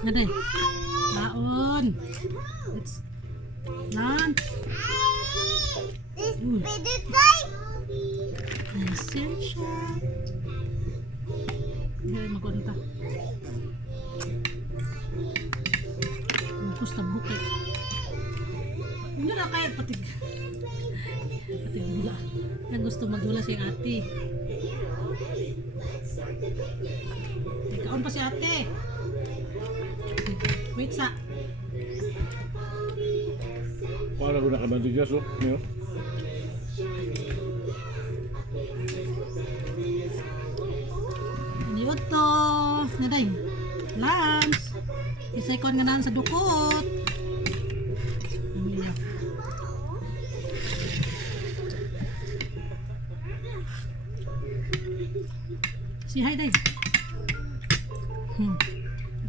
Ngaday. Kaon. It's lunch. Essential. Ngayon magkunta. Magkus na bukit. Hindi na kaya patig. Patig gula. Yan gusto magdula si ate. Kaon pa si ate. Wait sa. Para ko nakabandijas oh. Mio. Niyot to. Naday. Lunch. Isay kon nga naan sa dukot. Amiya. Si hi day.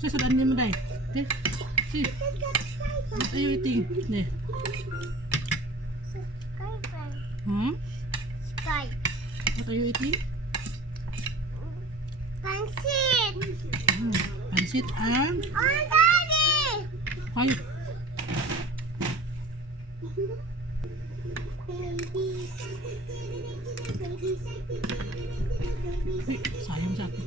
Sa sudan ni mo day. De. Si. What are you eating? De. Sky. What are you eating? Pancit. Pancit and Oh, Daddy. Ay, sayang sa atin.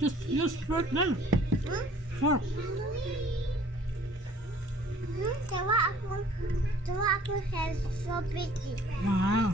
Just use fork lang. Fork. Tawa ako hair so pretty. Wow.